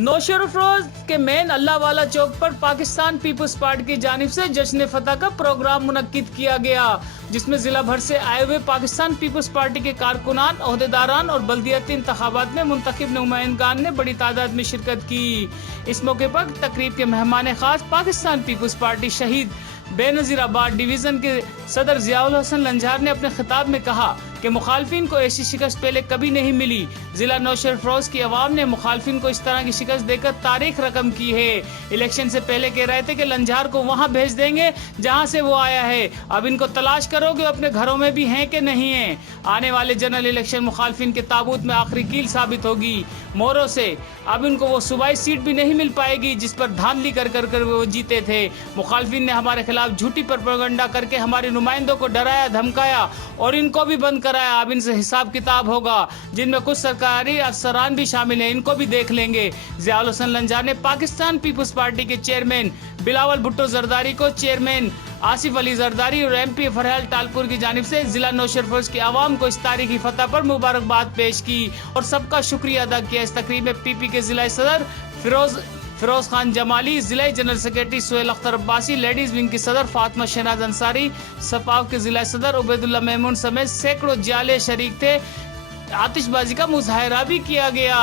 नौशेर-अफरोज के मेन अल्लाह वाला चौक पर पाकिस्तान पीपल्स पार्टी की जानिब से जश्न फतह का प्रोग्राम मुनक्किद किया गया, जिसमें जिला भर से आए हुए पाकिस्तान पीपल्स पार्टी के कारकुनान, ओहदेदारान और बल्दियाती इंतखाबात में मुंतखब नुमाइंदगान ने बड़ी तादाद में शिरकत की। इस मौके पर तकरीब के मेहमान खास पाकिस्तान पीपल्स पार्टी शहीद बेनज़ीराबाद डिवीज़न के सदर ज़ियाउल हसन लंजार ने अपने खिताब में कहा कि मुखालफिन को ऐसी शिकस्त पहले कभी नहीं मिली। जिला नौशेर-अफरोज की आवाम ने मुखालफिन को इस तरह की शिकस्त देकर तारीख रकम की है। इलेक्शन से पहले कह रहे थे कि लंजार को वहां भेज देंगे जहां से वो आया है, अब इनको तलाश करो कि अपने घरों में भी हैं कि नहीं है। आने वाले जनरल इलेक्शन मुखालफिन के ताबूत में आखिरी कील साबित होगी। मोरों से अब इनको वो सूबाई सीट भी नहीं मिल पाएगी जिस पर धांधली कर वो जीते थे। मुखालफिन ने हमारे खिलाफ झूठी प्रोपेगेंडा करके हमारे नुमाइंदों को डराया, धमकाया और इनको भी बंद कराया। अब इनसे हिसाब किताब होगा, जिनमें कुछ सरकारी अफसरान भी शामिल हैं, इनको भी देख लेंगे। ज़ियाउल हसन लंजार ने पाकिस्तान पीपल्स पार्टी के चेयरमैन बिलावल भुट्टो जरदारी को, चेयरमैन आसिफ अली जरदारी और MP फरहाल टालपुर की जानिब से जिला नौशेर-अफरोज की आवाम को इस तारीखी फतह पर मुबारकबाद पेश की और सबका शुक्रिया अदा किया। इस तकरीब में PP के जिला सदर फिरोज खान जमाली, जिला general secretary Suhail Akhtar Abbasi, ladies wing की सदर फातिमा शहनाज अंसारी, सपाव के जिला सदर उबैदुल्लाह मेमून समेत सैकड़ों जाले शरीक थे। आतिशबाजी का मुजाहरा भी किया गया।